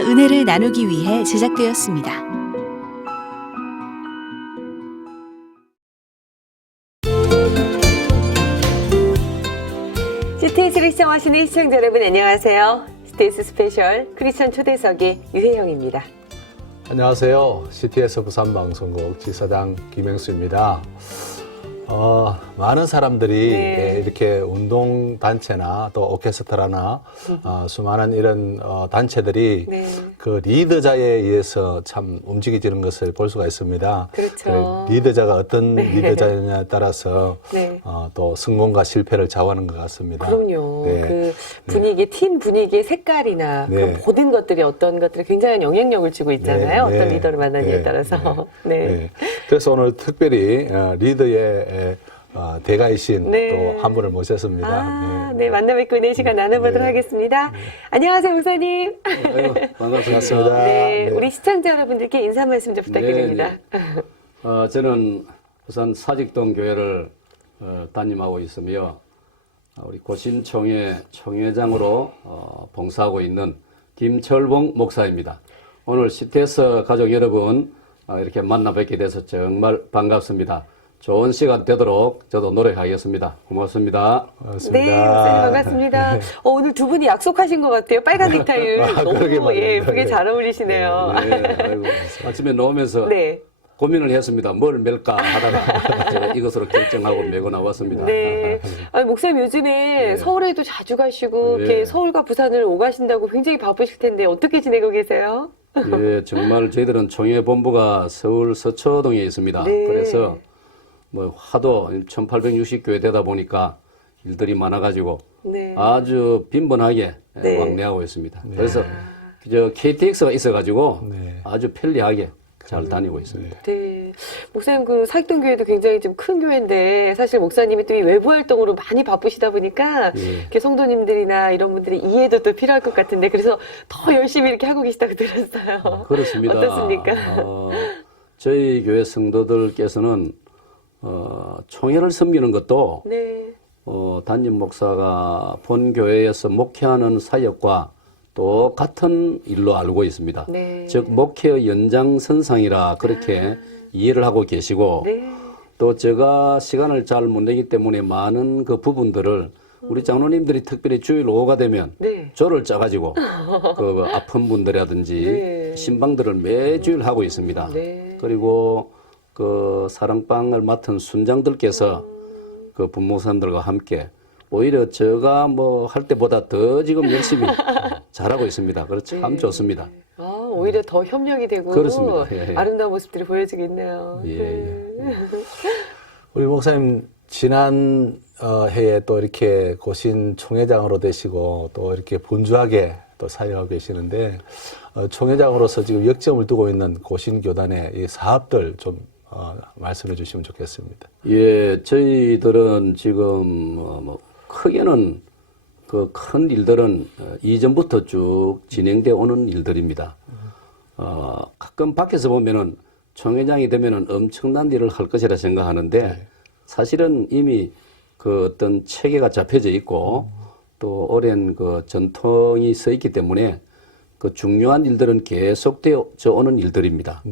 말씀과 은혜를 나누기 위해 제작되었습니다. CTS를 시청하시는 시청자 여러분 안녕하세요. CTS 스페셜 크리스천 초대석의 유혜영입니다. 안녕하세요. CTS 부산방송국 지사장 김행수입니다. 많은 사람들이 이렇게 운동단체나 또 오케스트라나 수많은 이런 단체들이 그 리더자에 의해서 참 움직여지는 것을 볼 수가 있습니다. 그렇죠. 그 리더자가 어떤 리더자냐에 따라서 또 성공과 실패를 좌우하는 것 같습니다. 그럼요. 그 분위기, 팀 분위기의 색깔이나 그 모든 것들이 어떤 것들이 굉장한 영향력을 주고 있잖아요. 어떤 리더를 만나느냐에 따라서. 그래서 오늘 특별히 리더의 대가이신 또 한 분을 모셨습니다. 네, 만나 뵙고 있는 시간 나눠보도록 하겠습니다. 안녕하세요, 목사님. 반갑습니다. 우리 시청자 여러분들께 인사 말씀 좀 부탁드립니다. 저는 부산 사직동 교회를 담임하고 있으며 우리 고신총회 총회장으로 봉사하고 있는 김철봉 목사입니다. 오늘 CTS 가족 여러분 이렇게 만나 뵙게 돼서 정말 반갑습니다. 좋은 시간 되도록 저도 노력하겠습니다. 고맙습니다. 반갑습니다. 네, 목사님 반갑습니다. 오늘 두 분이 약속하신 것 같아요. 빨간 넥타이를 너무 예쁘게 잘 어울리시네요. 아이고, 아침에 나오면서 고민을 했습니다. 뭘 멜까 하다가 제가 이것으로 결정하고 메고 나왔습니다. 아니, 목사님 요즘에 서울에도 자주 가시고 이렇게 서울과 부산을 오가신다고 굉장히 바쁘실 텐데 어떻게 지내고 계세요? 예, 정말 저희들은 총회 본부가 서울 서초동에 있습니다. 그래서 뭐 하도 1860교회 되다 보니까 일들이 많아가지고 아주 빈번하게 왕래하고 있습니다. 그래서 저 KTX가 있어가지고 아주 편리하게 잘 다니고 있습니다. 목사님 그 사직동교회도 굉장히 좀 큰 교회인데 사실 목사님이 또 이 외부 활동으로 많이 바쁘시다 보니까 이렇게 성도님들이나 이런 분들의 이해도 또 필요할 것 같은데 그래서 더 열심히 이렇게 하고 계시다고 들었어요. 그렇습니다. 어떻습니까? 저희 교회 성도들께서는 총회를 섬기는 것도 담임 목사가 본 교회에서 목회하는 사역과 똑같은 일로 알고 있습니다. 즉 목회의 연장선상이라 그렇게 이해를 하고 계시고 또 제가 시간을 잘 못 내기 때문에 많은 그 부분들을 우리 장로님들이 특별히 주일 오후가 되면 조를 짜가지고 그 아픈 분들이라든지 신방들을 매주일 하고 있습니다. 그리고 그 사랑방을 맡은 순장들께서 그 분모사님들과 함께 오히려 제가 뭐 할 때보다 더 지금 열심히 잘하고 있습니다. 그래서 참 좋습니다. 오히려 더 협력이 되고 그렇습니다. 아름다운 모습들이 보여지고 있네요. 우리 목사님 지난 해에 또 이렇게 고신 총회장으로 되시고 또 이렇게 분주하게 또 사역하고 계시는데 총회장으로서 지금 역점을 두고 있는 고신 교단의 이 사업들 좀 말씀해 주시면 좋겠습니다. 예, 저희들은 지금 뭐 크게는 그 큰 일들은 이전부터 쭉 진행되어 오는 일들입니다. 가끔 밖에서 보면은 총회장이 되면은 엄청난 일을 할 것이라 생각하는데 사실은 이미 그 어떤 체계가 잡혀져 있고 또 오랜 그 전통이 서 있기 때문에 그 중요한 일들은 계속되어 오는 일들입니다.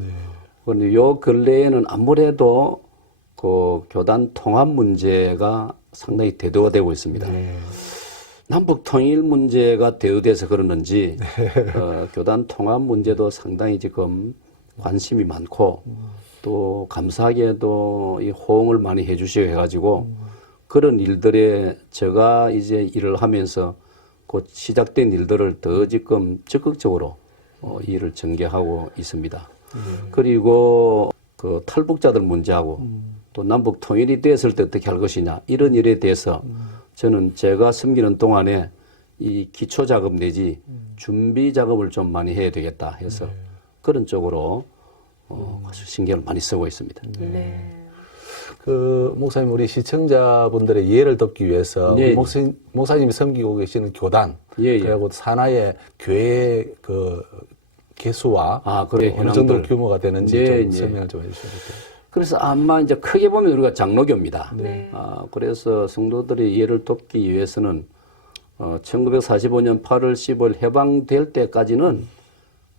그런데 요 근래에는 아무래도 그 교단 통합 문제가 상당히 대두가 되고 있습니다. 남북 통일 문제가 대두돼서 그러는지 교단 통합 문제도 상당히 지금 관심이 많고 또 감사하게도 이 호응을 많이 해주시고 해가지고 그런 일들에 제가 이제 일을 하면서 곧 시작된 일들을 더 지금 적극적으로 일을 전개하고 있습니다. 그리고 그 탈북자들 문제하고 또 남북 통일이 됐을 때 어떻게 할 것이냐 이런 일에 대해서 저는 제가 섬기는 동안에 이 기초 작업 내지 준비 작업을 좀 많이 해야 되겠다 해서 그런 쪽으로 아주 신경을 많이 쓰고 있습니다. 그 목사님 우리 시청자분들의 이해를 돕기 위해서 목사님이 섬기고 계시는 교단 그리고 산하의 교회 그 개수와 어느 정도 규모가 되는지 좀 설명을 좀 해주시죠. 그래서 아마 이제 크게 보면 우리가 장로교입니다. 그래서 성도들의 이해를 돕기 위해서는 1945년 8월 15일 해방될 때까지는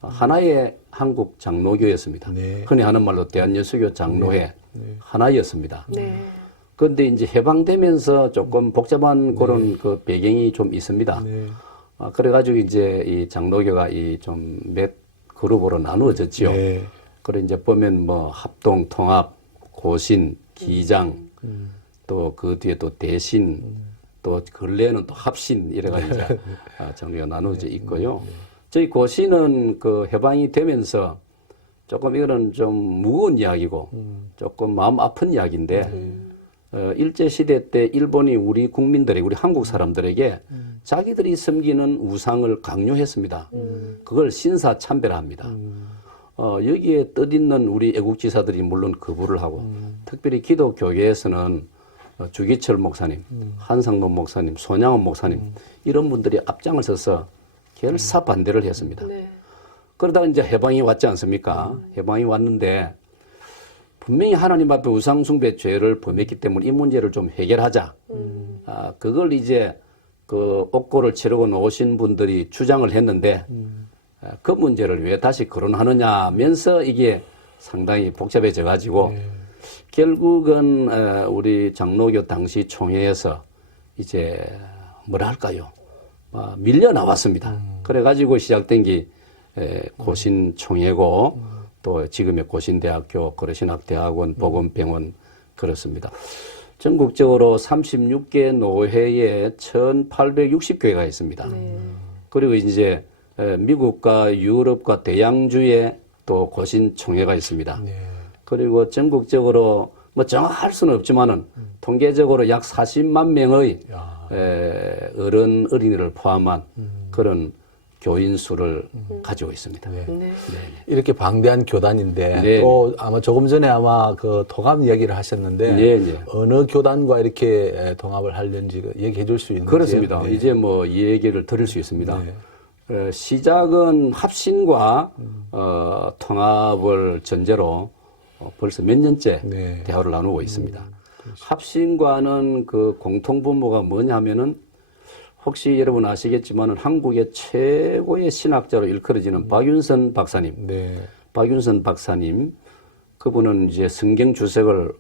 하나의 한국 장로교였습니다. 네. 흔히 하는 말로 대한예수교 장로회 하나였습니다. 네. 그런데 이제 해방되면서 조금 복잡한 그런 그 배경이 좀 있습니다. 네. 그래가지고 이제 이 장로교가 이 좀 몇 그룹으로 나누어졌지요. 네. 그래 이제 보면 뭐 합동, 통합, 고신, 기장, 또 그 뒤에 또 대신, 또 근래에는 또 합신 이래가지고 이제 장로가 나누어져 있고요. 저희 고신은 그 해방이 되면서 조금 이거는 좀 무거운 이야기고 조금 마음 아픈 이야기인데 일제시대 때 일본이 우리 국민들에게, 우리 한국 사람들에게 자기들이 섬기는 우상을 강요했습니다. 그걸 신사참배합니다. 여기에 뜻있는 우리 애국지사들이 물론 거부를 하고 특별히 기독교계에서는 주기철 목사님, 한상돈 목사님, 손양원 목사님 이런 분들이 앞장을 서서 결사 반대를 했습니다. 네. 그러다가 이제 해방이 왔지 않습니까? 해방이 왔는데 분명히 하나님 앞에 우상숭배 죄를 범했기 때문에 이 문제를 좀 해결하자. 그걸 이제 그 옥고를 치르고 오신 분들이 주장을 했는데 그 문제를 왜 다시 거론하느냐면서 이게 상당히 복잡해져 가지고 결국은 우리 장로교 당시 총회에서 이제 뭐라 할까요? 밀려 나왔습니다. 그래 가지고 시작된 게 고신 총회고 또 지금의 고신대학교, 거래신학대학원, 복음병원 그렇습니다. 전국적으로 36개 노회에 1,860교회가 있습니다. 네. 그리고 이제 미국과 유럽과 대양주에 또 고신총회가 있습니다. 네. 그리고 전국적으로 뭐 정할 수는 없지만은 통계적으로 약 40만 명의 어른 어린이를 포함한 그런 교인 수를 가지고 있습니다. 네. 네. 이렇게 방대한 교단인데 네. 또 아마 조금 전에 아마 그 통합 얘기를 하셨는데 네, 네. 어느 교단과 이렇게 통합을 하려는지 얘기해 줄 수 있는지. 그렇습니다. 네. 이제 뭐 이 얘기를 드릴 수 있습니다. 네. 시작은 합신과 통합을 전제로 벌써 몇 년째 네. 대화를 나누고 있습니다. 합신과는 그 공통분모가 뭐냐면은 혹시 여러분 아시겠지만은 한국의 최고의 신학자로 일컬어지는 박윤선 박사님. 네. 박윤선 박사님, 그분은 이제 성경 주석을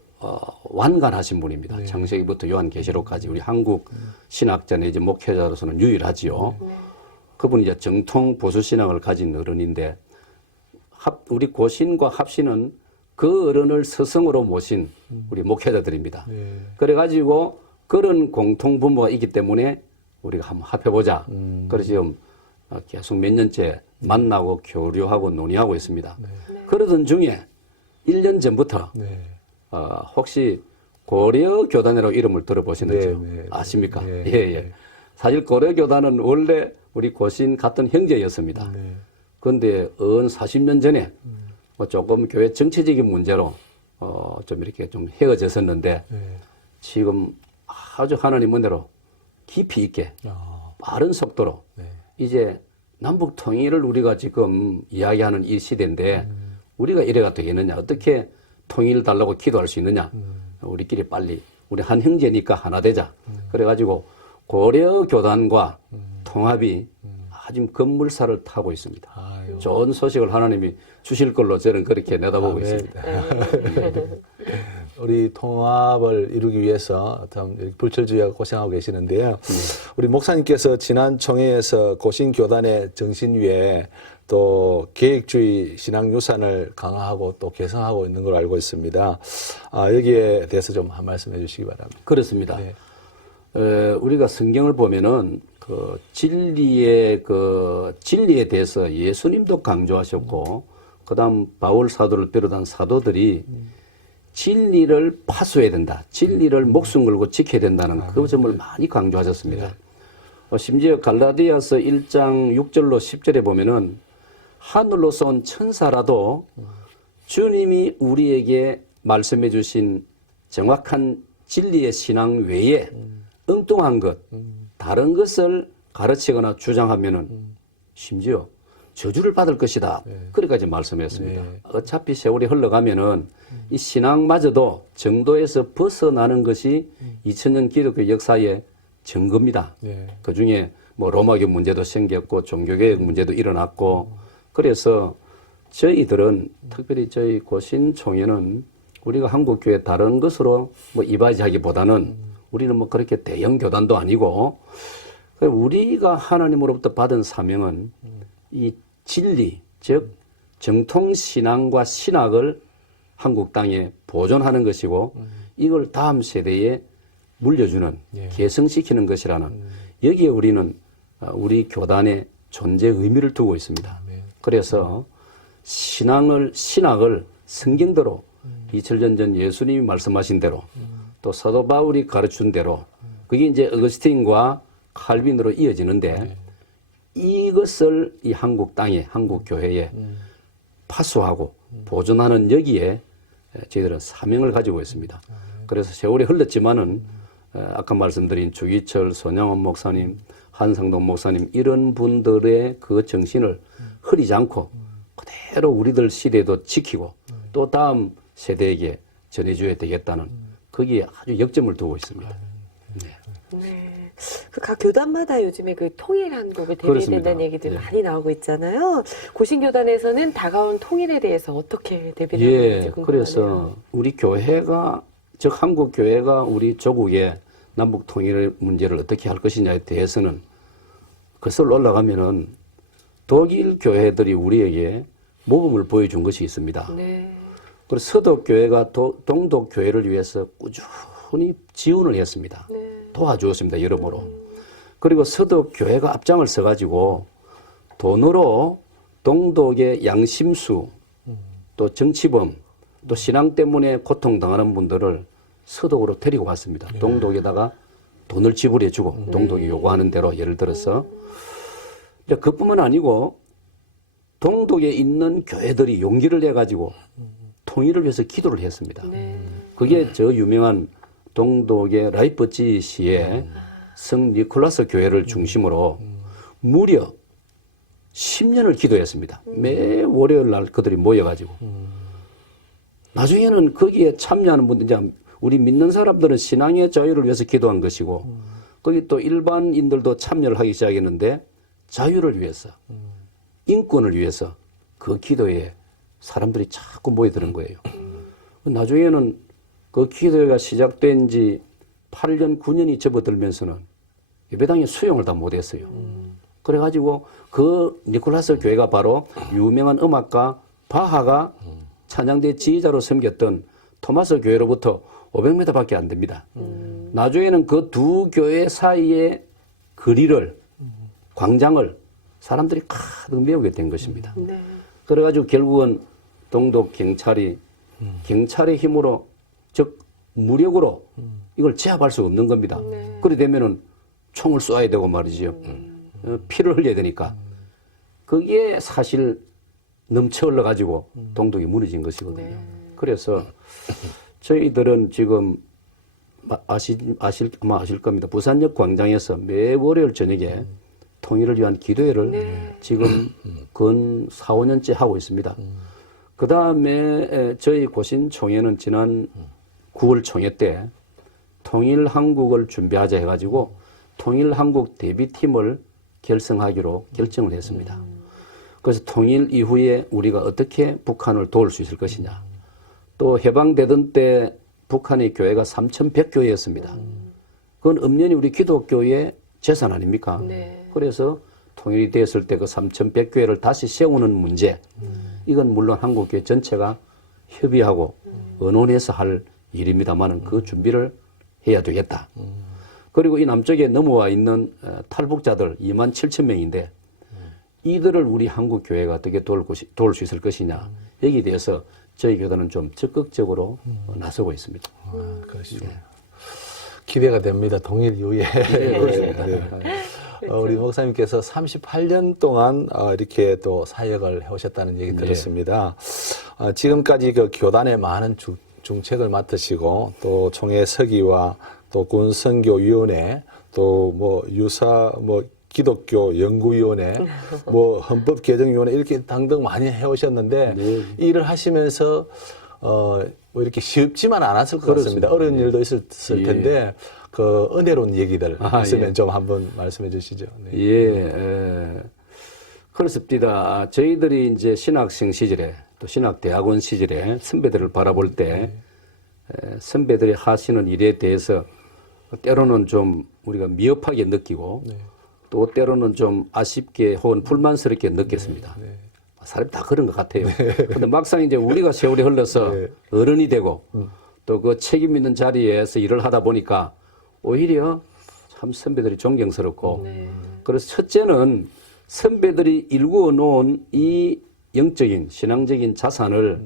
완간하신 분입니다. 창세기부터 요한계시록까지 우리 한국 신학자 내지 목회자로서는 유일하지요. 그분이 이제 정통 보수 신학을 가진 어른인데 우리 고신과 합신은 그 어른을 스승으로 모신 우리 목회자들입니다. 네. 그래가지고 그런 공통분모가 있기 때문에 우리가 한번 합해보자. 그래서 지금 계속 몇 년째 만나고 교류하고 논의하고 있습니다. 그러던 중에 1년 전부터 네. 혹시 고려교단이라고 이름을 들어보시는지 네, 네. 아십니까? 네, 예, 예. 사실 고려교단은 원래 우리 고신 같은 형제였습니다. 네. 그런데 40년 전에 뭐 조금 교회 정치적인 문제로 좀 이렇게 좀 헤어졌었는데 네. 지금 아주 하나님 은혜로 깊이 있게 빠른 속도로 네. 이제 남북 통일을 우리가 지금 이야기하는 이 시대인데 우리가 이래가 되겠느냐, 어떻게 통일 달라고 기도할 수 있느냐, 우리끼리 빨리 우리 한 형제니까 하나 되자. 그래가지고 고려 교단과 통합이 아주 급물살을 타고 있습니다. 아유. 좋은 소식을 하나님이 주실 걸로 저는 그렇게 내다보고 있습니다. 우리 통합을 이루기 위해서 참 불철주야 고생하고 계시는데요. 우리 목사님께서 지난 총회에서 고신교단의 정신 위에 또 계획주의 신앙유산을 강화하고 또 개성하고 있는 걸 알고 있습니다. 여기에 대해서 좀 한 말씀 해주시기 바랍니다. 그렇습니다. 네. 우리가 성경을 보면은 그 진리에 대해서 예수님도 강조하셨고, 그다음 바울 사도를 비롯한 사도들이 진리를 파수해야 된다, 진리를 목숨 걸고 지켜야 된다는 그 점을 많이 강조하셨습니다. 심지어 갈라디아서 1장 6절로 10절에 보면은 하늘로서 온 천사라도 주님이 우리에게 말씀해 주신 정확한 진리의 신앙 외에 엉뚱한 것, 다른 것을 가르치거나 주장하면은 심지어 저주를 받을 것이다. 그렇게까지 말씀했습니다. 어차피 세월이 흘러가면은 이 신앙마저도 정도에서 벗어나는 것이 2000년 기독교 역사의 증거입니다. 네. 그 중에 뭐 로마교 문제도 생겼고 종교개혁 문제도 일어났고, 그래서 저희들은 특별히 저희 고신총회는 우리가 한국교회 다른 것으로 뭐 이바지하기보다는 우리는 뭐 그렇게 대형 교단도 아니고 우리가 하나님으로부터 받은 사명은 이 진리, 즉 정통신앙과 신학을 한국 땅에 보존하는 것이고 이걸 다음 세대에 물려주는, 계승시키는 것이라는 여기에 우리는 우리 교단의 존재 의미를 두고 있습니다. 그래서 신학을 성경대로 2000년 전 예수님이 말씀하신 대로 또 사도 바울이 가르친 대로 그게 이제 어거스틴과 칼빈으로 이어지는데 이것을 이 한국 땅에, 한국 교회에 파수하고 보존하는 여기에 저희들은 사명을 가지고 있습니다. 그래서 세월이 흘렀지만은 아까 말씀드린 주기철, 손양원 목사님, 한상동 목사님 이런 분들의 그 정신을 흐리지 않고 그대로 우리들 시대도 지키고 또 다음 세대에게 전해줘야 되겠다는 거기에 아주 역점을 두고 있습니다. 네. 그 각 교단마다 요즘에 그 통일 한국을 대비된다는 얘기들 많이 나오고 있잖아요. 고신교단에서는 다가온 통일에 대해서 어떻게 대비를 하는지 궁금하네요. 그래서 우리 교회가 즉 한국 교회가 우리 조국의 남북 통일 문제를 어떻게 할 것이냐에 대해서는 그것을 올라가면은 독일 교회들이 우리에게 모범을 보여준 것이 있습니다. 네. 그리고 서독 교회가 동독 교회를 위해서 꾸준히 지원을 했습니다. 네. 도와주었습니다. 여러모로. 그리고 서독 교회가 앞장을 서가지고 돈으로 동독의 양심수, 또 정치범, 또 신앙 때문에 고통당하는 분들을 서독으로 데리고 갔습니다. 동독에다가 돈을 지불해주고 동독이 요구하는 대로 예를 들어서 그뿐만 아니고 동독에 있는 교회들이 용기를 내가지고 통일을 위해서 기도를 했습니다. 네. 그게 저 유명한 동독의 라이프치히의 성 니콜라스 교회를 중심으로 무려 10년을 기도했습니다. 매 월요일 날 그들이 모여가지고 나중에는 거기에 참여하는 분들 이제 우리 믿는 사람들은 신앙의 자유를 위해서 기도한 것이고 거기 또 일반인들도 참여를 하기 시작했는데 자유를 위해서 인권을 위해서 그 기도에 사람들이 자꾸 모여드는 거예요. 나중에는 그 기도회가 시작된 지 8년, 9년이 접어들면서는 예배당에 수용을 다 못했어요. 그래가지고 그 니콜라스 교회가 바로 유명한 음악가 바하가 찬양대 지휘자로 섬겼던 토마스 교회로부터 500m밖에 안 됩니다. 나중에는 그 두 교회 사이의 거리를, 광장을 사람들이 가득 메우게 된 것입니다. 네. 그래가지고 결국은 동독 경찰이 경찰의 힘으로 즉 무력으로 이걸 제압할 수 없는 겁니다. 그래 되면은 총을 쏘아야 되고 말이죠. 피를 흘려야 되니까. 그게 사실 넘쳐 흘러가지고 동독이 무너진 것이거든요. 그래서 저희들은 지금 아마 아실 겁니다. 부산역 광장에서 매 월요일 저녁에 통일을 위한 기도회를 지금 근 4, 5년째 하고 있습니다. 그 다음에 저희 고신총회는 지난 9월 총회 때 통일한국을 준비하자 해가지고 통일한국 대비팀을 결성하기로 결정을 했습니다. 그래서 통일 이후에 우리가 어떻게 북한을 도울 수 있을 것이냐. 또 해방되던 때 북한의 교회가 3,100교회였습니다. 그건 엄연히 우리 기독교의 재산 아닙니까? 네. 그래서 통일이 됐을 때 그 3,100교회를 다시 세우는 문제, 이건 물론 한국교회 전체가 협의하고 의논해서 할 일입니다만은 그 준비를 해야 되겠다. 그리고 이 남쪽에 넘어와 있는 탈북자들 27,000명인데 이들을 우리 한국교회가 어떻게 도울 수 있을 것이냐. 여기에 대해서 저희 교단은 좀 적극적으로 나서고 있습니다. 그러시군요. 기대가 됩니다. 통일 이후에. 네, 그렇습니다. 우리 목사님께서 38년 동안 이렇게 또 사역을 해오셨다는 얘기 들었습니다. 지금까지 그 교단의 많은 중책을 맡으시고 또 총회 서기와 또 군선교위원회 또 뭐 유사 뭐 기독교 연구위원회 뭐 헌법개정위원회 이렇게 당등 많이 해오셨는데 이 일을 하시면서 뭐 이렇게 쉽지만 않았을 것 같습니다. 어려운 일도 있었을 텐데 그 은혜로운 얘기들 있으면 좀 한번 말씀해 주시죠. 네. 그렇습니다. 저희들이 이제 신학생 시절에 또 신학대학원 시절에 선배들을 바라볼 때 선배들이 하시는 일에 대해서 때로는 좀 우리가 미흡하게 느끼고 또 때로는 좀 아쉽게 혹은 불만스럽게 느꼈습니다. 사람이 다 그런 것 같아요. 근데 막상 이제 우리가 세월이 흘러서 어른이 되고 또 그 책임 있는 자리에서 일을 하다 보니까 오히려 참 선배들이 존경스럽고 그래서 첫째는 선배들이 일구어 놓은 이 영적인 신앙적인 자산을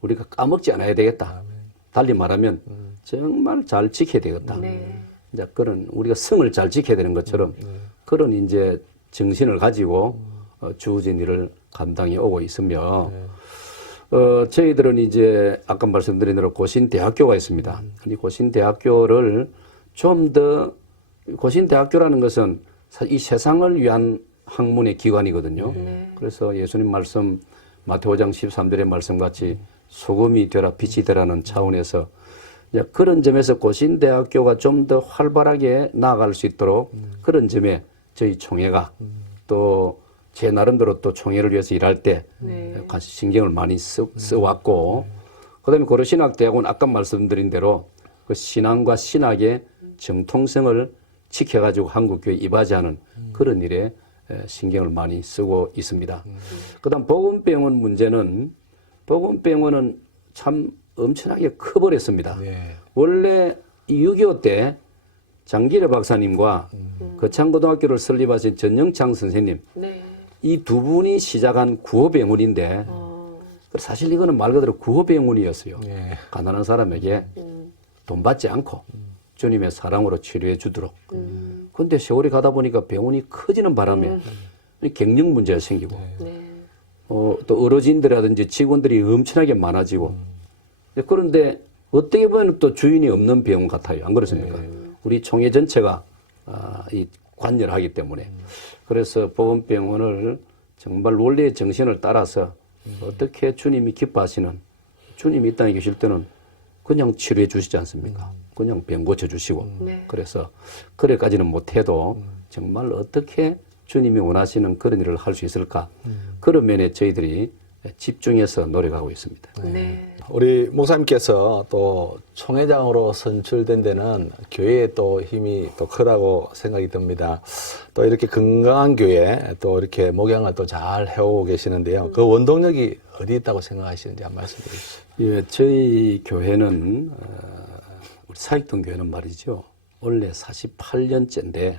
우리가 까먹지 않아야 되겠다. 달리 말하면 정말 잘 지켜야 되겠다. 이제 그런 우리가 성을 잘 지켜야 되는 것처럼 그런 이제 정신을 가지고 주어진 일을 감당해 오고 있으며 저희들은 이제 아까 말씀드린 대로 고신대학교가 있습니다. 이 고신대학교를 좀 더 고신대학교라는 것은 이 세상을 위한 학문의 기관이거든요. 그래서 예수님 말씀 마태오장 13절의 말씀같이 소금이 되라 빛이 되라는 차원에서 그런 점에서 고신대학교가 좀 더 활발하게 나아갈 수 있도록 그런 점에 저희 총회가 또 제 나름대로 또 총회를 위해서 일할 때 신경을 많이 써왔고 그다음에 고려신학대학원 아까 말씀드린 대로 그 신앙과 신학의 정통성을 지켜가지고 한국교회 이바지하는 그런 일에 신경을 많이 쓰고 있습니다. 그다음 보건병원 문제는 보건병원은 참 엄청나게 커버렸습니다. 원래 6.25 때 장기래 박사님과 거창고등학교를 설립하신 전영창 선생님 이 두 분이 시작한 구호병원인데 사실 이거는 말 그대로 구호병원이었어요. 가난한 사람에게 돈 받지 않고 주님의 사랑으로 치료해 주도록. 그런데 세월이 가다 보니까 병원이 커지는 바람에 경영 문제가 생기고 또 어르신들이라든지 직원들이 엄청나게 많아지고 그런데 어떻게 보면 또 주인이 없는 병원 같아요. 안 그렇습니까? 우리 총회 전체가 이 관여하기 때문에 그래서 보건병원을 정말 원래의 정신을 따라서 어떻게 주님이 기뻐하시는 주님이 이 땅에 계실 때는 그냥 치료해 주시지 않습니까? 그냥 병 고쳐주시고 그래서 그래까지는 못해도 정말 어떻게 주님이 원하시는 그런 일을 할 수 있을까 그런 면에 저희들이 집중해서 노력하고 있습니다. 우리 목사님께서 또 총회장으로 선출된 데는 교회의 또 힘이 또 크다고 생각이 듭니다. 또 이렇게 건강한 교회 또 이렇게 목양을 또 잘 해오고 계시는데요. 그 원동력이 어디 있다고 생각하시는지 한 말씀 드리겠습니다. 예, 저희 교회는 우리 사익동 교회는 말이죠. 원래 48년째인데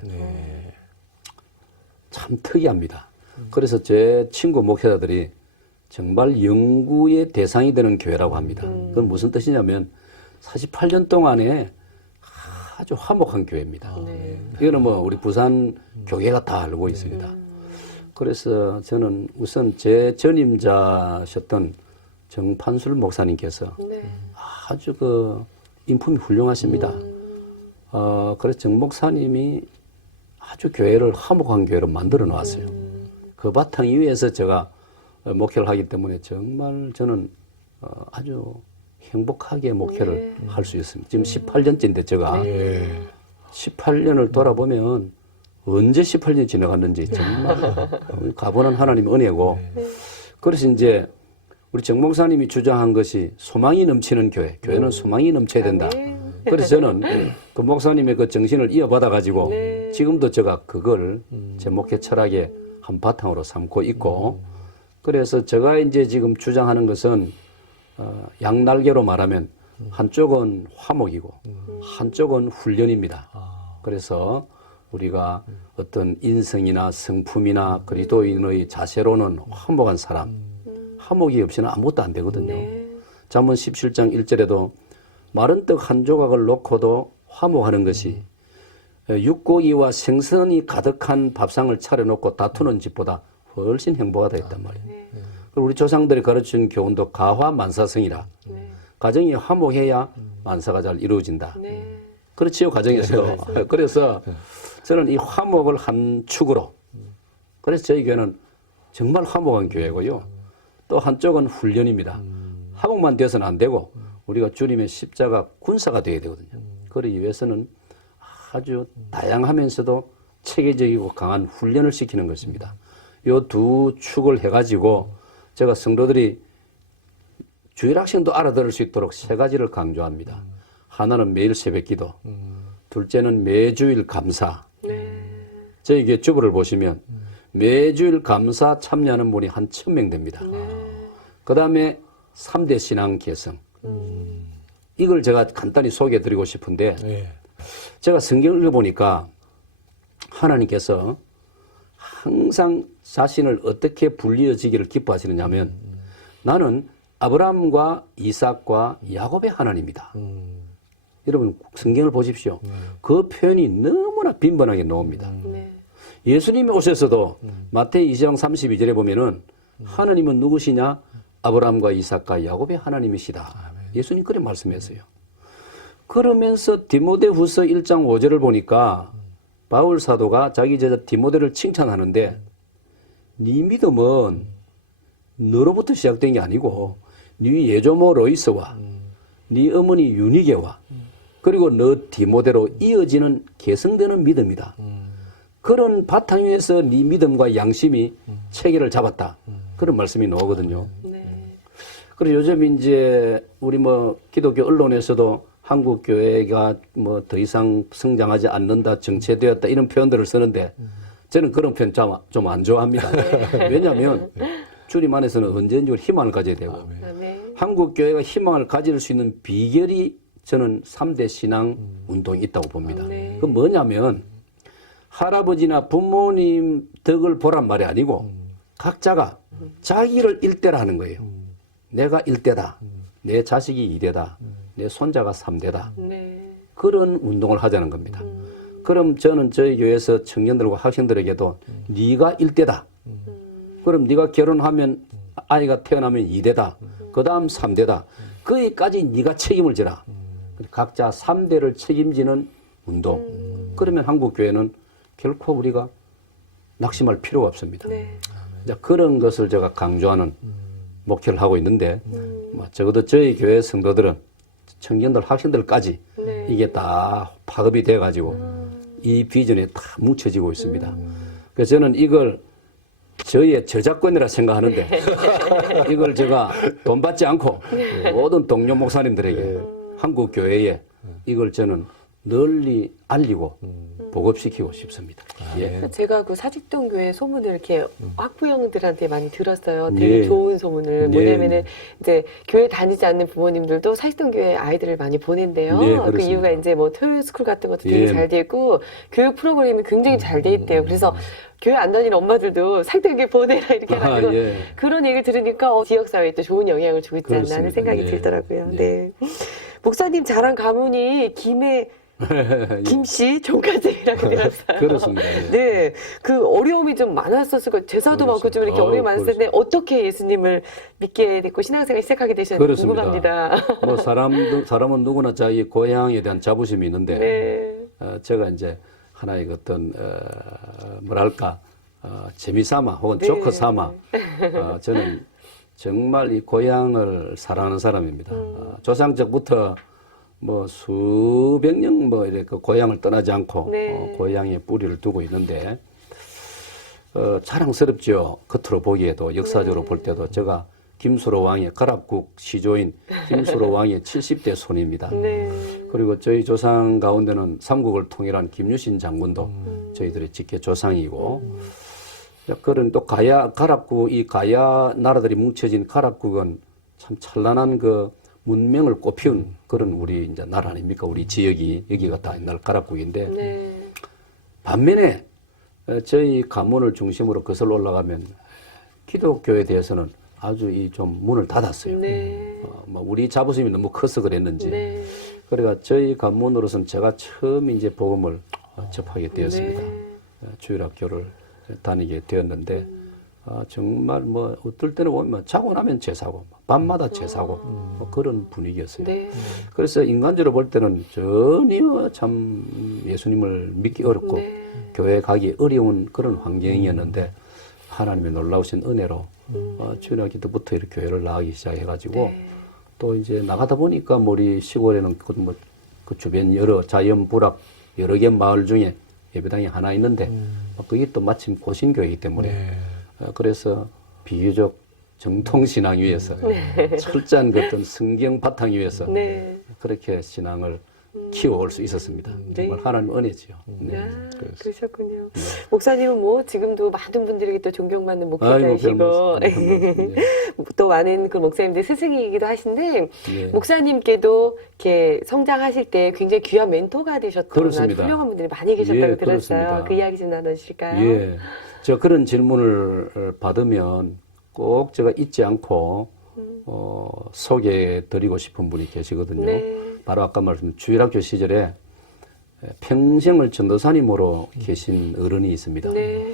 참 특이합니다. 그래서 제 친구 목회자들이 정말 연구의 대상이 되는 교회라고 합니다. 그건 무슨 뜻이냐면 48년 동안에 아주 화목한 교회입니다. 이거는 뭐 우리 부산 교회가 다 알고 있습니다. 그래서 저는 우선 제 전임자셨던 정판술 목사님께서 아주 그 인품이 훌륭하십니다. 그래서 정 목사님이 아주 교회를 화목한 교회로 만들어 놓았어요. 그 바탕 위에서 제가 목회를 하기 때문에 정말 저는 아주 행복하게 목회를 할 수 있습니다. 지금 18년째인데 제가 18년을 돌아보면 언제 18년이 지나갔는지 정말 가보는 하나님의 은혜고 그래서 이제 우리 정 목사님이 주장한 것이 소망이 넘치는 교회, 교회는 소망이 넘쳐야 된다. 그래서 저는 그 목사님의 그 정신을 이어받아 가지고 지금도 제가 그걸 제 목회 철학의 한 바탕으로 삼고 있고 그래서 제가 이제 지금 주장하는 것은 양날개로 말하면 한쪽은 화목이고 한쪽은 훈련입니다. 그래서 우리가 어떤 인성이나 성품이나 그리스도인의 자세로는 화목한 사람, 화목이 없이는 아무것도 안 되거든요. 잠언 17장 1절에도 마른 떡 한 조각을 놓고도 화목하는 것이 육고기와 생선이 가득한 밥상을 차려놓고 다투는 집보다 훨씬 행복하다 했단 말이에요. 우리 조상들이 가르친 교훈도 가화만사성이라. 가정이 화목해야 만사가 잘 이루어진다. 그렇지요, 가정에서. 그래서 저는 이 화목을 한 축으로. 그래서 저희 교회는 정말 화목한 교회고요. 또 한쪽은 훈련입니다. 화목만 되어서는 안 되고 우리가 주님의 십자가 군사가 되어야 되거든요. 그러기 위해서는 아주 다양하면서도 체계적이고 강한 훈련을 시키는 것입니다. 요 두 축을 해가지고 제가 성도들이 주일 학생도 알아들을 수 있도록 세 가지를 강조합니다. 하나는 매일 새벽기도, 둘째는 매주일 감사. 저희 교회 주보를 보시면 매주일 감사 참여하는 분이 한 1,000명 됩니다. 그 다음에 3대 신앙 개성. 이걸 제가 간단히 소개해 드리고 싶은데 예. 제가 성경을 읽어보니까 하나님께서 항상 자신을 어떻게 불리어지기를 기뻐하시느냐면 나는 아브라함과 이삭과 야곱의 하나님이다. 여러분 성경을 보십시오. 그 표현이 너무나 빈번하게 나옵니다. 예수님이 오셔서도 마태이 2장 32절에 보면은 하나님은 누구시냐? 아브라함과 이삭과 야곱의 하나님이시다. 예수님 그렇게 말씀했어요. 그러면서 디모데후서 1장 5절을 보니까 바울 사도가 자기 제자 디모데를 칭찬하는데 네 믿음은 너로부터 시작된 게 아니고 네 예조모 로이스와 네 어머니 유니게와 그리고 너 디모데로 이어지는 계승되는 믿음이다. 그런 바탕 위에서 네 믿음과 양심이 체계를 잡았다. 그런 말씀이 나오거든요. 그리고 요즘 이제 우리 뭐 기독교 언론에서도 한국 교회가 뭐 더 이상 성장하지 않는다, 정체되었다 이런 표현들을 쓰는데 저는 그런 표현 좀 안 좋아합니다. 왜냐하면 주님 안에서는 언제든지 희망을 가져야 되고 한국 교회가 희망을 가질 수 있는 비결이 저는 3대 신앙 운동이 있다고 봅니다. 그 뭐냐면 할아버지나 부모님 덕을 보란 말이 아니고 각자가 자기를 일대라 하는 거예요. 내가 1대다. 내 자식이 2대다. 내 손자가 3대다. 그런 운동을 하자는 겁니다. 그럼 저는 저희 교회에서 청년들과 학생들에게도 네가 1대다. 그럼 네가 결혼하면 아이가 태어나면 2대다. 그 다음 3대다. 거기까지 네가 책임을 져라. 각자 3대를 책임지는 운동. 그러면 한국 교회는 결코 우리가 낙심할 필요가 없습니다. 그런 것을 제가 강조하는 목표를 하고 있는데 적어도 저희 교회 성도들은 청년들 학생들까지 이게 다 파급이 돼 가지고 이 비전에 다 뭉쳐지고 있습니다. 그래서 저는 이걸 저희의 저작권이라 생각하는데 이걸 제가 돈 받지 않고 모든 동료 목사님들에게 한국 교회에 이걸 저는 널리 알리고 보급시키고 싶습니다. 예. 제가 그 사직동 교회 소문을 이렇게 학부형들한테 많이 들었어요. 되게 예. 좋은 소문을. 뭐냐면은 이제 교회 다니지 않는 부모님들도 사직동 교회 아이들을 많이 보낸대요. 네, 그 그렇습니다. 이유가 이제 뭐 토요일 스쿨 같은 것도 되게 예. 잘 돼 있고 교육 프로그램이 굉장히 잘 돼 있대요. 그래서 교회 안 다니는 엄마들도 사직동 교회 보내라 이렇게 해가지고 예. 그런 얘기를 들으니까 지역사회에 또 좋은 영향을 주고 있지 않나 하는 그렇습니다. 생각이 예. 들더라고요. 예. 네. 목사님 자랑 가문이 김씨 종가집이라고 들었어요. 그렇습니다. 예. 네, 그 어려움이 좀 많았었을 거예요. 제사도 많고 좀 이렇게 어려움이 많았을 텐데 어떻게 예수님을 믿게 됐고 신앙생활 시작하게 되셨는지 그렇습니다. 궁금합니다. 뭐 사람은 누구나 자기 고향에 대한 자부심이 있는데 네, 제가 이제 하나의 어떤 뭐랄까 재미삼아 혹은 네. 조커 삼아 저는 정말 이 고향을 사랑하는 사람입니다. 조상적부터 뭐 수백 년 뭐 이렇게 고향을 떠나지 않고 네. 고향에 뿌리를 두고 있는데 자랑스럽죠. 겉으로 보기에도 역사적으로 볼 때도 제가 김수로 왕의 가락국 시조인 김수로 왕의 70대 손입니다. 네, 그리고 저희 조상 가운데는 삼국을 통일한 김유신 장군도 저희들의 직계 조상이고 그런 또 가락국 이 가야 나라들이 뭉쳐진 가락국은 참 찬란한 그 문명을 꽃피운 그런 우리 이제 나라 아닙니까? 우리 지역이 여기가 다 옛날 가락국인데 네, 반면에 저희 가문을 중심으로 거슬러 올라가면 기독교에 대해서는 아주 이 좀 문을 닫았어요. 네, 뭐 우리 자부심이 너무 커서 그랬는지. 네. 그러니까 저희 가문으로서는 제가 처음 이제 복음을 접하게 되었습니다. 네. 주일학교를 다니게 되었는데 정말 뭐 어떨 때는 보면 자고 나면 제사고 밤마다 제사고 뭐 그런 분위기였어요. 네. 그래서 인간적으로 볼 때는 전혀 참 예수님을 믿기 어렵고 네. 교회 가기 어려운 그런 환경이었는데 하나님의 놀라우신 은혜로 주일학교 때부터 이렇게 교회를 나가기 시작해가지고 네. 또 이제 나가다 보니까 뭐 우리 시골에는 그 주변 여러 자연 불합 여러 개 마을 중에 예배당이 하나 있는데 그게 또 마침 고신교회이기 때문에 그래서 비교적 정통 신앙 위에서 철저한 그 어떤 성경 바탕 위에서 네. 그렇게 신앙을 키워올 수 있었습니다. 정말 네. 하나님 은혜지요. 네. 야, 그러셨군요. 목사님은 뭐 지금도 많은 분들에게 또 존경받는 아이고, 목회자이시고 별 또 많은 그 목사님들 스승이기도 하신데 예. 목사님께도 이렇게 성장하실 때 굉장히 귀한 멘토가 되셨던 그렇습니다. 훌륭한 분들이 많이 계셨다고 예, 들었어요. 그렇습니다. 그 이야기 좀 나눠주실까요? 예. 저 그런 질문을 받으면 꼭 제가 잊지 않고 소개해 드리고 싶은 분이 계시거든요. 네. 바로 아까 말씀 주일학교 시절에 평생을 전도사님으로 계신 어른이 있습니다. 네.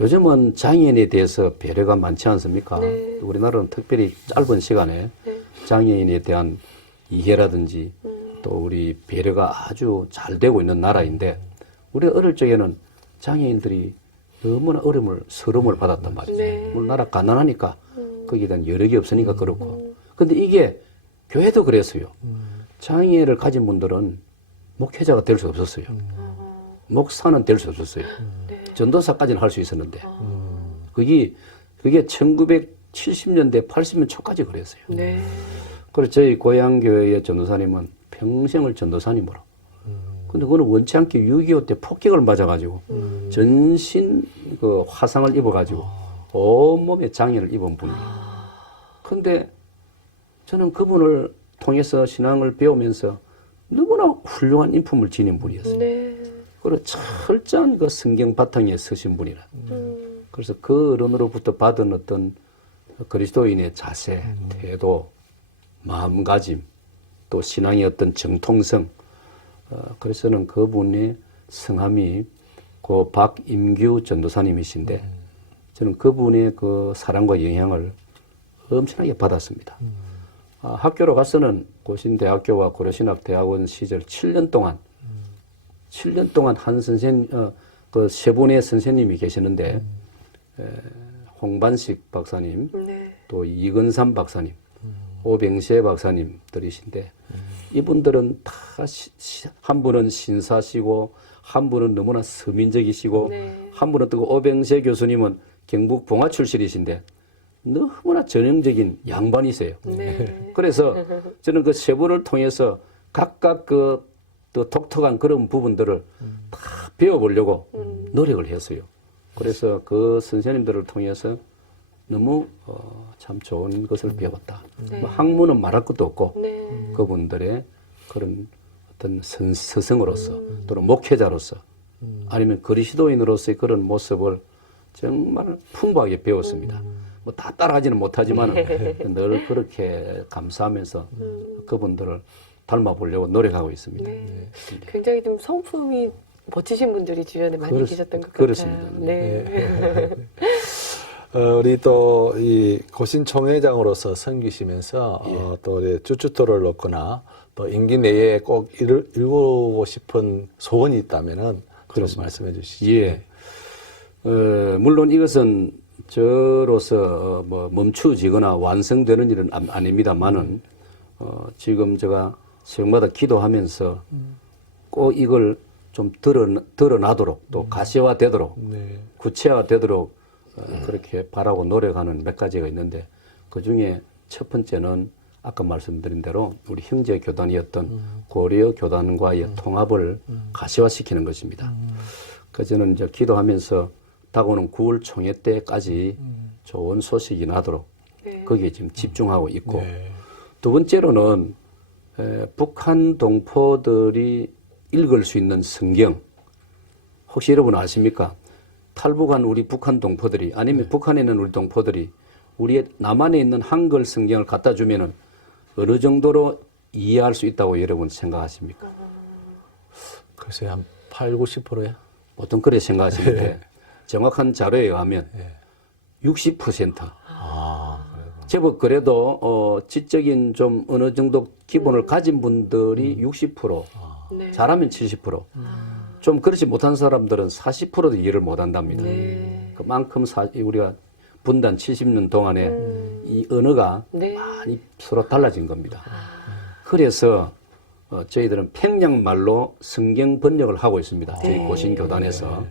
요즘은 장애인에 대해서 배려가 많지 않습니까? 네. 우리나라는 특별히 짧은 시간에 네. 장애인에 대한 이해라든지 또 우리 배려가 아주 잘 되고 있는 나라인데 우리 어릴 적에는 장애인들이 너무나 서름을 받았단 말이죠. 네. 물론 나라 가난하니까 거기에 대한 여력이 없으니까 그렇고. 근데 이게 교회도 그랬어요. 장애를 가진 분들은 목회자가 될 수 없었어요. 목사는 될 수 없었어요. 전도사까지는 할 수 있었는데 그게 1970년대, 80년 초까지 그랬어요. 네. 그래서 저희 고향교회의 전도사님은 평생을 전도사님으로. 근데 그거는 원치 않게 6.25 때 폭격을 맞아가지고 전신 그 화상을 입어가지고 온몸에 장애를 입은 분이에요. 근데 저는 그분을 통해서 신앙을 배우면서 너무나 훌륭한 인품을 지닌 분이었어요. 네. 그리고 철저한 그 성경 바탕에 서신 분이라. 그래서 그 어른으로부터 받은 어떤 그리스도인의 자세, 태도, 마음가짐, 또 신앙의 어떤 정통성. 그래서는 그분의 성함이 고 박임규 전도사님이신데 저는 그분의 그 사랑과 영향을 엄청나게 받았습니다. 학교로 가서는 고신대학교와 고려신학대학원 시절 7년 동안 한 선생님, 그 세 분의 선생님이 계시는데, 홍반식 박사님, 네. 또 이건삼 박사님, 오병세 박사님들이신데, 이분들은 다 한 분은 신사시고, 한 분은 너무나 서민적이시고, 네. 한 분은 또 오병세 교수님은 경북 봉화 출신이신데, 너무나 전형적인 양반이세요. 네. 그래서 저는 그 세 분을 통해서 각각 그 또 독특한 그런 부분들을 다 배워보려고 노력을 했어요. 그래서 그 선생님들을 통해서 너무 참 좋은 것을 배웠다. 네. 뭐 학문은 말할 것도 없고 네. 그분들의 그런 어떤 스승으로서 또는 목회자로서 아니면 그리스도인으로서의 그런 모습을 정말 풍부하게 배웠습니다. 뭐 다 따라하지는 못하지만 늘 그렇게 감사하면서 그분들을 닮아보려고 노력하고 있습니다. 네. 굉장히 좀 성품이 멋지신 분들이 주변에 많이 계셨던 것 그렇습니다. 같아요. 네. 우리 또 이 고신 총회장으로서 섬기시면서 또 우리 쭈쭈토를 놓거나 또 임기 내에 꼭 이루고 싶은 소원이 있다면은 좀 말씀해 주시죠. 예. 물론 이것은 저로서 뭐 멈추지거나 완성되는 일은 아닙니다만은 지금 제가 새벽마다 기도하면서 꼭 이걸 좀 드러나도록 또 가시화되도록 네. 구체화되도록 그렇게 바라고 노력하는 몇 가지가 있는데 그 중에 첫 번째는 아까 말씀드린 대로 우리 형제 교단이었던 고려 교단과의 통합을 가시화시키는 것입니다. 그래서 저는 이제 기도하면서 다가오는 9월 총회 때까지 좋은 소식이 나도록 네. 거기에 지금 집중하고 있고 네. 두 번째로는 북한 동포들이 읽을 수 있는 성경 혹시 여러분 아십니까? 탈북한 우리 북한 동포들이 아니면 북한에 있는 우리 동포들이 우리 남한에 있는 한글 성경을 갖다 주면은 어느 정도로 이해할 수 있다고 여러분 생각하십니까? 글쎄 한 8, 90%야. 보통 그렇게 생각하시는데 정확한 자료에 의하면 60%. 제법 그래도 지적인 좀 어느 정도 기본을 가진 분들이 60%, 네. 잘하면 70%, 좀 그렇지 못한 사람들은 40%도 이해를 못 한답니다. 네. 그만큼 우리가 분단 70년 동안에 이 언어가 네. 많이 서로 달라진 겁니다. 그래서 저희들은 평양말로 성경 번역을 하고 있습니다. 저희 고신교단에서.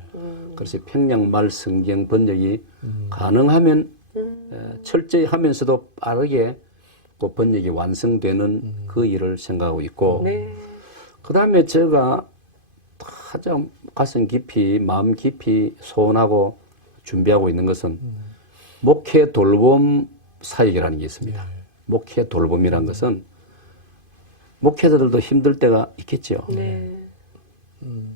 그래서 평양말 성경 번역이 가능하면 철저히 하면서도 빠르게 그 번역이 완성되는 그 일을 생각하고 있고 네. 그 다음에 제가 가장 가슴 깊이 마음 깊이 소원하고 준비하고 있는 것은 목회 돌봄 사역이라는 게 있습니다. 목회 돌봄이라는 것은 목회자들도 힘들 때가 있겠죠. 네.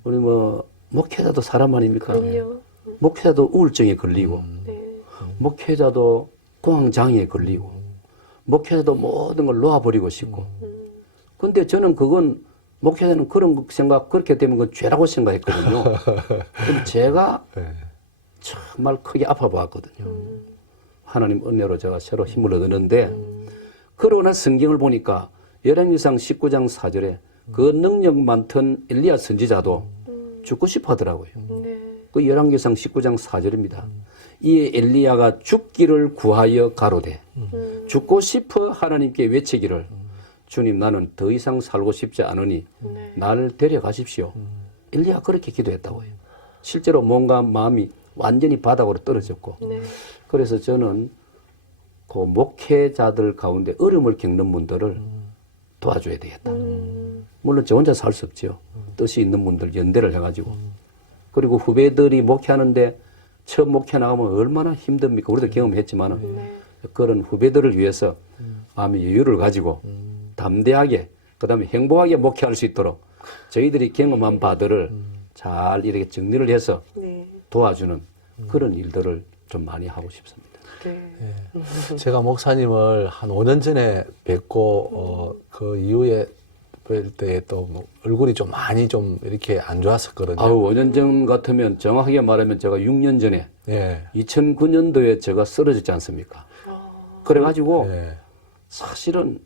우리 뭐 목회자도 사람 아닙니까? 그럼요. 목회자도 우울증에 걸리고 네. 목회자도 공황장애에 걸리고 목회자도 모든 걸 놓아버리고 싶고 근데 저는 그건 목회자는 그런 생각 그렇게 되면 그건 죄라고 생각했거든요. 근데 제가 네. 정말 크게 아파보았거든요. 하나님 은혜로 제가 새로 힘을 얻었는데 그러고 나서 성경을 보니까 열왕기상 19장 4절에 그 능력 많던 엘리야 선지자도 죽고 싶어 하더라고요. 네. 그 열왕기상 19장 4절입니다. 이 엘리야가 죽기를 구하여 가로되 죽고 싶어 하나님께 외치기를 주님 나는 더 이상 살고 싶지 않으니 네. 나를 데려가십시오. 엘리야가 그렇게 기도했다고요. 실제로 뭔가 마음이 완전히 바닥으로 떨어졌고 네. 그래서 저는 그 목회자들 가운데 어려움을 겪는 분들을 도와줘야 되겠다. 물론 저 혼자 살 수 없죠. 뜻이 있는 분들 연대를 해가지고 그리고 후배들이 목회하는데 처음 목회 나가면 얼마나 힘듭니까? 우리도 경험했지만은 그런 후배들을 위해서 마음의 여유를 가지고 담대하게 그다음에 행복하게 목회할 수 있도록 저희들이 경험한 바들을 잘 이렇게 정리를 해서 네. 도와주는 그런 일들을 좀 많이 하고 싶습니다. 네. 제가 목사님을 한 5년 전에 뵙고 그 이후에 뵐 때 또 뭐 얼굴이 좀 많이 좀 이렇게 안 좋았었거든요. 아우 5년 전 같으면 정확하게 말하면 제가 6년 전에 예. 2009년도에 제가 쓰러졌지 않습니까? 그래가지고 예. 사실은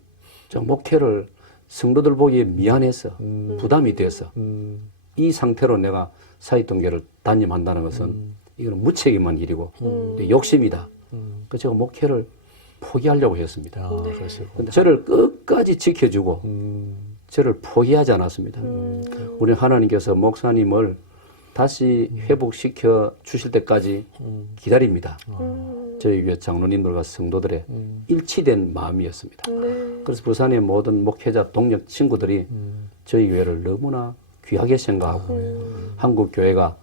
저 목회를 성도들 보기에 미안해서 부담이 돼서 이 상태로 내가 사회동계를 단임한다는 것은 이거는 무책임한 일이고 욕심이다. 그래서 제가 목회를 포기하려고 했습니다. 아, 그러시고. 근데 저를 끝까지 지켜주고 저를 포기하지 않았습니다. 우리 하나님께서 목사님을 다시 회복시켜 주실 때까지 기다립니다. 저희 교회 장로님들과 성도들의 일치된 마음이었습니다. 네. 그래서 부산의 모든 목회자 동력 친구들이 저희 교회를 너무나 귀하게 생각하고 한국 교회가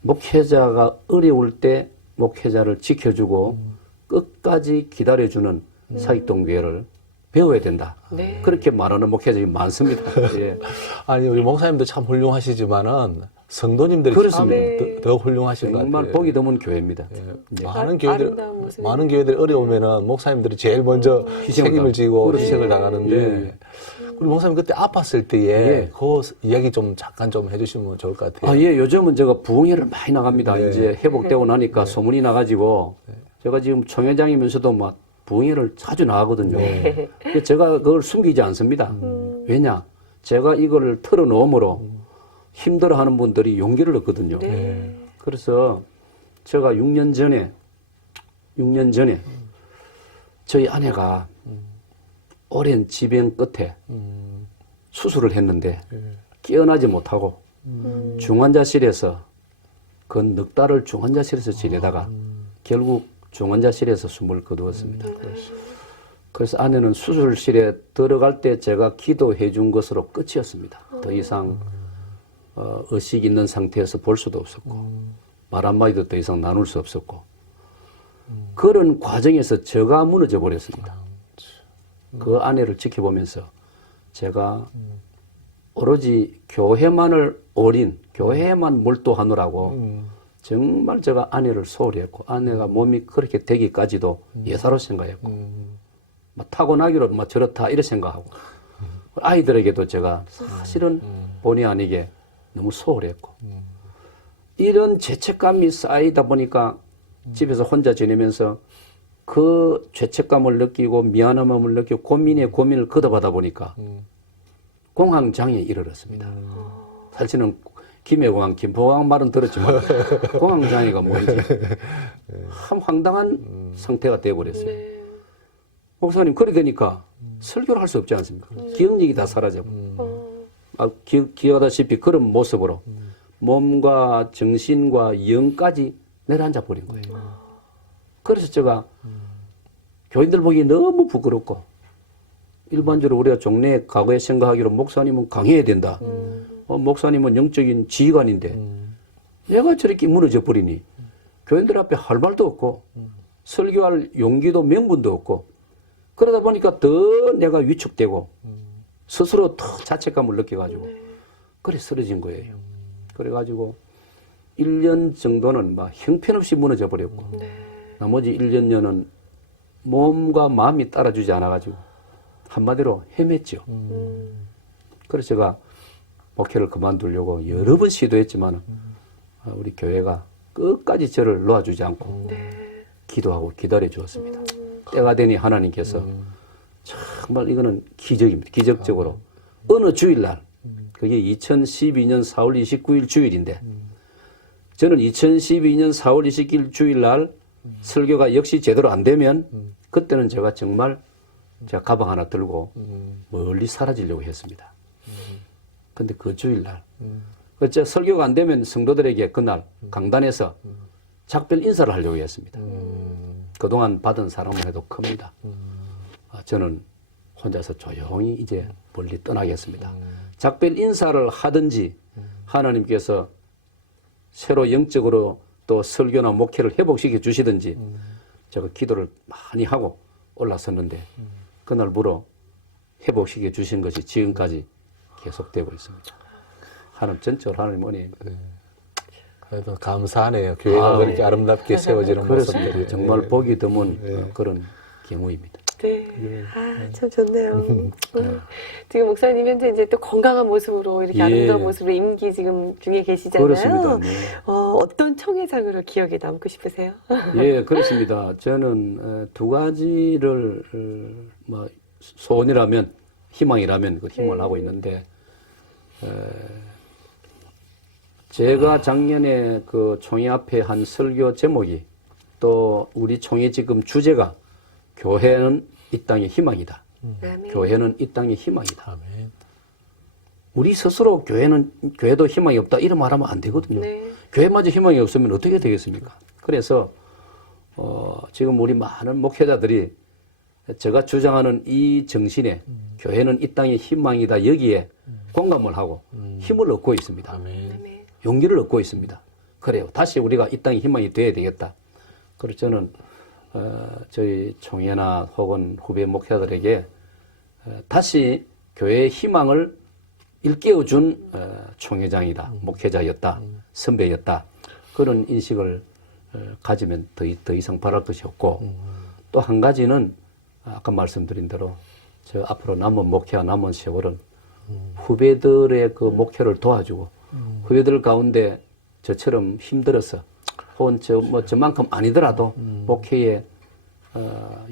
목회자가 어려울 때 목회자를 지켜주고 끝까지 기다려주는 사익동교회를 배워야 된다. 네. 그렇게 말하는 목회자들이 많습니다. 예. 아니 우리 목사님도 참 훌륭하시지만은 성도님들이 그렇습니다. 참 더 훌륭하신 것 정말 같아요. 보기 드문 교회입니다. 예. 예. 많은 교회들 아름다운 모습. 많은 교회들이 어려우면은 목사님들이 제일 먼저 희생을 책임을 지고 그렇죠. 희생을 당하는데 예. 우리 목사님 그때 아팠을 때에 예. 그 이야기 좀 잠깐 좀 해주시면 좋을 것 같아요. 아, 예, 요즘은 제가 부흥회를 많이 나갑니다. 네. 이제 회복되고 나니까 소문이 나가지고 제가 지금 총회장이면서도 막 부흥회를 자주 나가거든요. 근데 제가 그걸 숨기지 않습니다. 왜냐? 제가 이거를 털어놓음으로 힘들어하는 분들이 용기를 얻거든요. 네. 그래서 제가 6년 전에 저희 아내가 오랜 지병 끝에 수술을 했는데 깨어나지 못하고 중환자실에서 그 넉 달을 중환자실에서 지내다가 결국 중환자실에서 숨을 거두었습니다. 그래서 아내는 수술실에 들어갈 때 제가 기도해 준 것으로 끝이었습니다. 더 이상 의식 있는 상태에서 볼 수도 없었고 말 한마디도 더 이상 나눌 수 없었고 그런 과정에서 제가 무너져 버렸습니다. 그 아내를 지켜보면서 제가 오로지 교회만을 교회만 몰두하느라고 정말 제가 아내를 소홀히 했고 아내가 몸이 그렇게 되기까지도 예사로 생각했고 막 타고나기로 막 저렇다 이렇게 생각하고 아이들에게도 제가 사실은 본의 아니게 너무 소홀했고 이런 죄책감이 쌓이다 보니까 집에서 혼자 지내면서 그 죄책감을 느끼고 미안함을 느끼고 고민을 걷어가다 보니까 공황장애에 이르렀습니다. 사실은 김해공황, 김포공황 말은 들었지만 공황장애가 뭔지 참 황당한 상태가 되어버렸어요. 네. 목사님 그래 되니까 설교를 할 수 없지 않습니까? 기억력이 다 사라지고 기억하다시피 그런 모습으로 몸과 정신과 영까지 내려앉아 버린 거예요. 그래서 제가 교인들 보기 너무 부끄럽고, 일반적으로 우리가 종래 과거에 생각하기로 목사님은 강해야 된다. 목사님은 영적인 지휘관인데 내가 저렇게 무너져 버리니 교인들 앞에 할 말도 없고 설교할 용기도 명분도 없고, 그러다 보니까 더 내가 위축되고 스스로 더 자책감을 느껴가지고 그래 쓰러진 거예요. 그래가지고 1년 정도는 막 형편없이 무너져 버렸고, 나머지 1년여는 몸과 마음이 따라주지 않아가지고 한마디로 헤맸죠. 그래서 제가 목회를 그만두려고 여러 번 시도했지만 우리 교회가 끝까지 저를 놓아주지 않고 기도하고 기다려 주었습니다. 때가 되니 하나님께서 정말 이거는 기적입니다. 기적적으로 어느 주일날, 그게 2012년 4월 29일 주일인데, 저는 2012년 4월 29일 주일날 설교가 역시 제대로 안 되면 그때는 제가 정말 제가 가방 하나 들고 멀리 사라지려고 했습니다. 근데 그 주일날 제 설교가 안 되면 성도들에게 그날 강단에서 작별 인사를 하려고 했습니다. 그동안 받은 사랑만 해도 큽니다. 저는 혼자서 조용히 이제 멀리 떠나겠습니다. 작별 인사를 하든지 하나님께서 새로 영적으로 또 설교나 목회를 회복시켜 주시든지 제가 기도를 많이 하고 올라섰는데 그날부로 회복시켜 주신 것이 지금까지 계속되고 있습니다. 하나님 전적으로 하나님 은혜. 그래도 감사하네요. 교회가 그렇게 아름답게 세워지는 그렇습니다. 모습들이. 정말 보기 드문 그런 경우입니다. 네. 아, 참 좋네요. 지금 목사님 현재 이제 또 건강한 모습으로 이렇게 아름다운 모습으로 임기 지금 중에 계시잖아요. 그렇습니다. 네. 어떤 청회장으로 기억에 남고 싶으세요? 예, 그렇습니다. 저는 두 가지를 뭐 소원이라면, 희망이라면 그 희망을 하고 있는데, 제가 작년에 그 총회 앞에 한 설교 제목이, 또 우리 총회 지금 주제가 교회는 이 땅의 희망이다. 교회는 이 땅의 희망이다. 아멘. 우리 스스로 교회도 희망이 없다 이런 말하면 안 되거든요. 네. 교회마저 희망이 없으면 어떻게 되겠습니까? 그래서 지금 우리 많은 목회자들이 제가 주장하는 이 정신에 교회는 이 땅의 희망이다 여기에 공감을 하고 힘을 얻고 있습니다. 아멘. 용기를 얻고 있습니다. 그래요. 다시 우리가 이 땅의 희망이 돼야 되겠다. 그래서 저는 저희 총회나 혹은 후배 목회자들에게 다시 교회의 희망을 일깨워준 총회장이다, 목회자였다, 선배였다. 그런 인식을 가지면 더 이상 바랄 것이 없고, 또 한 가지는 아까 말씀드린 대로 저 앞으로 남은 목회와 남은 세월은 후배들의 그 목회를 도와주고, 후배들 가운데 저처럼 힘들어서 혹은 저만큼 아니더라도 목회에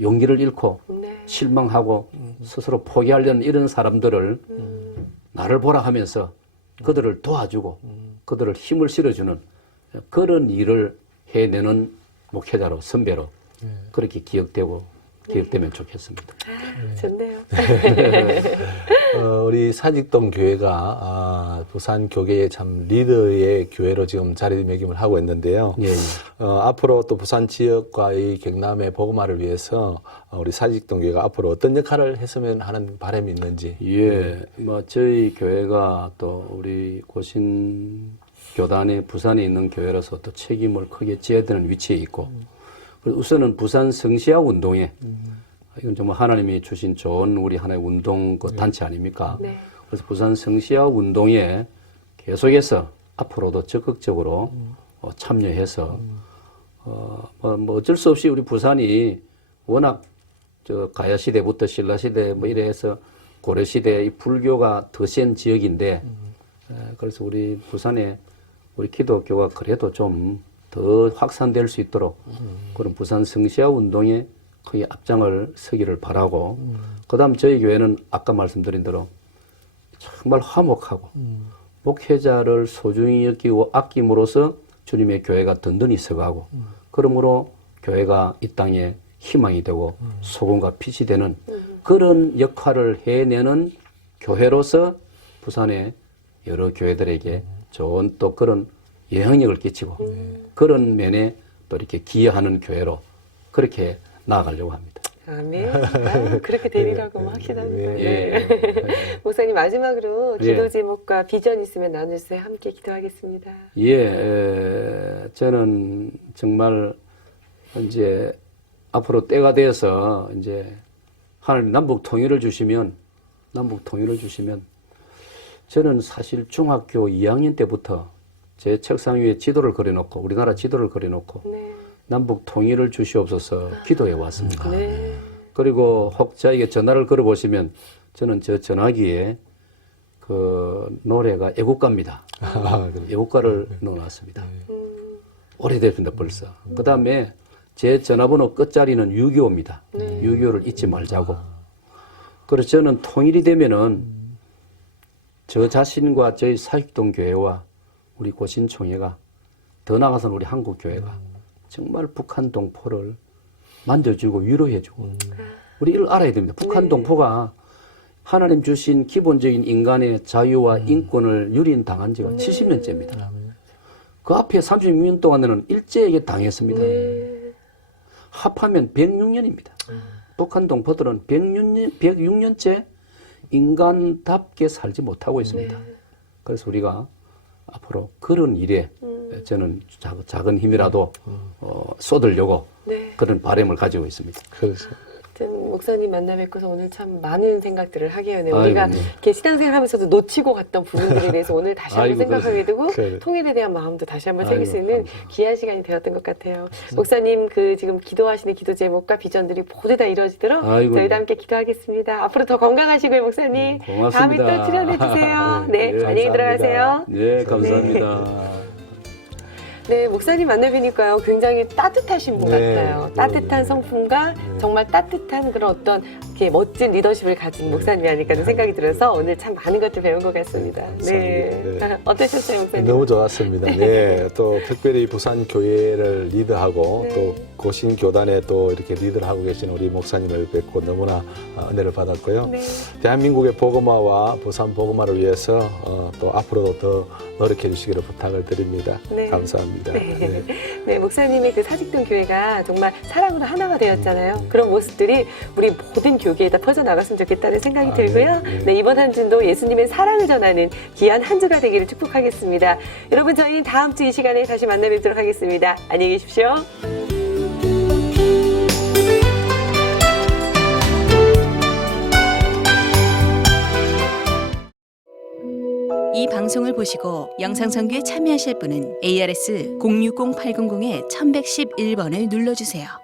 용기를 잃고 실망하고 스스로 포기하려는 이런 사람들을 나를 보라 하면서 그들을 도와주고 그들을 힘을 실어주는 그런 일을 해내는 목회자로, 선배로 그렇게 기억되면 좋겠습니다. 아, 좋네요. 우리 사직동 교회가 부산 교계의 참 리더의 교회로 지금 자리매김을 하고 있는데요. 예. 앞으로 또 부산 지역과의 경남의 복음화를 위해서 우리 사직동 교회가 앞으로 어떤 역할을 했으면 하는 바람이 있는지. 예, 저희 교회가 또 우리 고신 교단에 부산에 있는 교회라서 또 책임을 크게 져야 되는 위치에 있고, 그래서 우선은 부산 성시아 운동에 이건 정말 하나님이 주신 좋은 우리 하나의 운동 그 단체 아닙니까? 네. 그래서 부산 성시아 운동에 계속해서 앞으로도 적극적으로 참여해서 어쩔 수 없이 우리 부산이 워낙 가야 시대부터 신라 시대 이래 해서 고려 시대 이 불교가 더 센 지역인데 그래서 우리 부산에 우리 기독교가 그래도 좀 더 확산될 수 있도록 그런 부산 성시아 운동에 크게 앞장을 서기를 바라고, 그다음 저희 교회는 아까 말씀드린 대로 정말 화목하고 목회자를 소중히 여기고 아낌으로써 주님의 교회가 든든히 서가고, 그러므로 교회가 이 땅에 희망이 되고 소금과 빛이 되는 그런 역할을 해내는 교회로서 부산의 여러 교회들에게 좋은 또 그런 영향력을 끼치고 그런 면에 또 이렇게 기여하는 교회로 그렇게 나아가려고 합니다. 아멘. 그렇게 되리라고 확신합니다. 예. 목사님 마지막으로 예. 기도 제목과 비전 있으면 나눠주세요. 함께 기도하겠습니다. 저는 정말 이제 앞으로 때가 돼서 이제 하나님 남북 통일을 주시면 저는 사실 중학교 2학년 때부터 제 책상 위에 지도를 그려놓고 우리나라 지도를 그려놓고 네. 남북 통일을 주시옵소서 기도해 왔습니다. 네. 그리고 혹 저에게 전화를 걸어보시면 저는 저 전화기에 그 노래가 애국가입니다. 애국가를 넣어놨습니다. 오래됐습니다 벌써. 그 다음에 제 전화번호 끝자리는 625입니다. 625를 잊지 말자고. 그래서 저는 통일이 되면은 저 자신과 저희 사익동 교회와 우리 고신총회가 더 나아가서는 우리 한국 교회가 정말 북한 동포를 만져주고 위로해주고 우리 이걸 알아야 됩니다. 북한 동포가 하나님 주신 기본적인 인간의 자유와 인권을 유린당한 지가 70년째입니다. 그 앞에 36년 동안에는 일제에게 당했습니다. 합하면 106년입니다. 북한 동포들은 106년째 인간답게 살지 못하고 있습니다. 그래서 우리가 앞으로 그런 일에 저는 작은 힘이라도 쏟으려고 그런 바람을 가지고 있습니다. 그래서 목사님 만나 뵙고서 오늘 참 많은 생각들을 하게 하네요. 우리가 네. 이렇게 신앙생활 하면서도 놓치고 갔던 부분들에 대해서 오늘 다시 한번 아이고, 생각하게 되고 그래. 통일에 대한 마음도 다시 한번 새길 수 아이고, 있는 감사합니다. 귀한 시간이 되었던 것 같아요. 목사님 그 지금 기도하시는 기도 제목과 비전들이 모두 다 이루어지도록 아이고, 저희도 네. 함께 기도하겠습니다. 앞으로 더 건강하시고요, 목사님. 고맙습니다. 다음에 또 출연해 주세요. 네, 네, 안녕히 감사합니다. 들어가세요. 네, 감사합니다. 네, 목사님 만나뵈니까요, 굉장히 따뜻하신 분 네, 같아요. 네, 따뜻한 네. 성품과 정말 따뜻한 그런 어떤 이렇게 멋진 리더십을 가진 목사님이 아닐까 하는 생각이 들어서 오늘 참 많은 것들 배운 것 같습니다. 네. 감사합니다. 어떠셨어요, 목사님? 너무 좋았습니다. 네. 또 특별히 부산 교회를 리드하고 네. 또 고신 교단에 또 이렇게 리드를 하고 계신 우리 목사님을 뵙고 너무나 은혜를 받았고요. 네. 대한민국의 복음화와 부산 복음화를 위해서 또 앞으로도 더 노력해 주시기를 부탁을 드립니다. 네. 감사합니다. 네. 네, 목사님의 그 사직동 교회가 정말 사랑으로 하나가 되었잖아요. 그런 모습들이 우리 모든 교계에다 퍼져나갔으면 좋겠다는 생각이 들고요. 네. 네, 이번 한 주도 예수님의 사랑을 전하는 귀한 한 주가 되기를 축복하겠습니다. 여러분, 저희는 다음 주 이 시간에 다시 만나 뵙도록 하겠습니다. 안녕히 계십시오. 이 방송을 보시고 영상선교에 참여하실 분은 ARS 060-800-1111번을 눌러주세요.